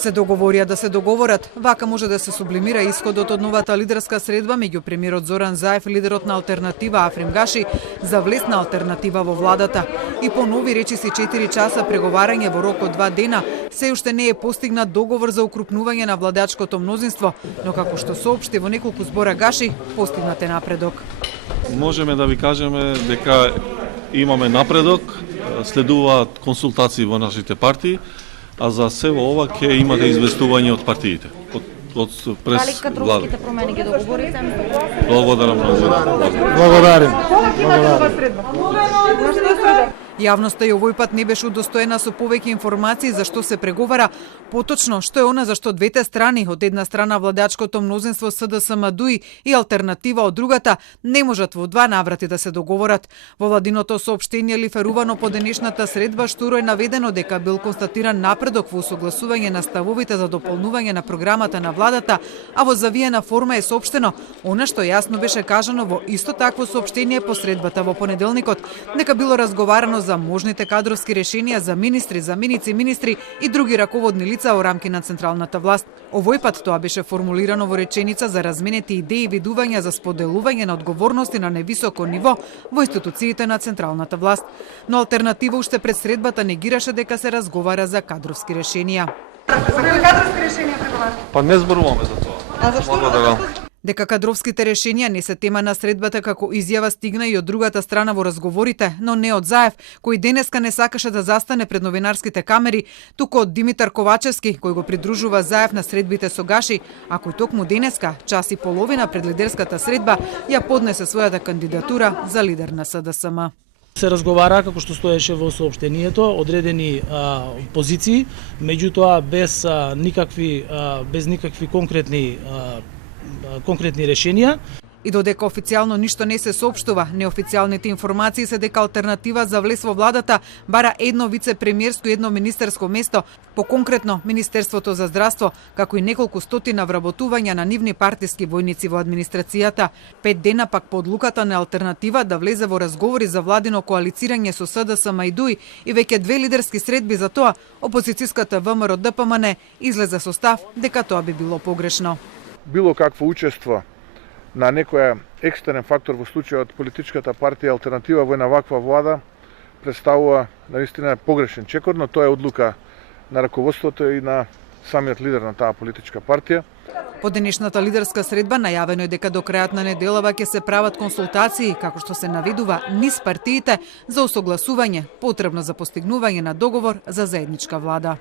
Се договорија да се договорат, вака може да се сублимира исходот од новата лидерска средба меѓу премиерот Зоран Заев и лидерот на Алтернатива Африм Гаши за влезна алтернатива во владата. И по нови речиси 4 часа преговарање во рок од 2 дена, се уште не е постигнат договор за укрупнување на владачкото мнозинство, но како што соопшти во неколку збора Гаши, постигнат е напредок. Можеме да ви кажеме дека имаме напредок, следуваат консултации во нашите партии, а за сево ова ќе имате известување од партиите. През Дали кадровските промени ги договорите? Благодарам. Благодарим. Јавноста и овој пат не беше удостоена со повеќе информации за што се преговара, поточно што е она за што двете страни, од една страна владачкото мнозинство СДСМ-ДУИ и алтернатива од другата, не можат во 2 наврати да се договорат. Во владиното соопштение лиферувано по денешната средба штуро е наведено дека бил констатиран напредок во согласување на ставовите за дополнување на програмата на владата, а во завиена форма е соопштено она што јасно беше кажано во исто такво соопштение по средбата во понеделникот, дека било разговарано за можните кадровски решенија за министри, заменици министри и други раководни лица во рамки на централната власт. Овој пат тоа беше формулирано во реченица за разменети идеи и видувања за споделување на одговорности на невисоко ниво во институциите на централната власт. Но алтернатива уште пред средбата негираше дека се разговара за кадровски решенија. За кои кадровски решенија преговарате? Па не зборуваме за тоа. А зашто? Дека кадровските решенија не се тема на средбата како изјава стигна и од другата страна во разговорите, но не од Заев, кој денеска не сакаше да застане пред новинарските камери, туку од Димитар Ковачевски, кој го придружува Заев на средбите со Гаши, а кој токму денеска, час и половина пред лидерската средба, ја поднесе својата кандидатура за лидер на СДСМ. Се разговара, како што стоеше во соопштението, одредени позиции, меѓутоа без никакви конкретни решенија. И додека официјално ништо не се соопштува, неофицијалните информации се дека алтернатива за влез во владата бара едно вице-премиерско и едно министерско место, поконкретно Министерството за здравство, како и неколку стотина вработувања на нивни партиски војници во администрацијата. 5 дена пак по одлуката на алтернатива да влезе во разговори за владино коалицирање со СДСМ и ДУИ и веќе 2 лидерски средби за тоа, опозицијската ВМРО ДПМН излезе со став дека тоа би било погрешно. Било какво учество на некоја екстерен фактор во случајот политичката партија алтернатива во една ваква влада представува наистина погрешен чекор, но тоа е одлука на раководството и на самиот лидер на таа политичка партија. По денешната лидерска средба најавено е дека до крајот на неделава ќе се прават консултации, како што се наведува низ партиите за усогласување потребно за постигнување на договор за заедничка влада.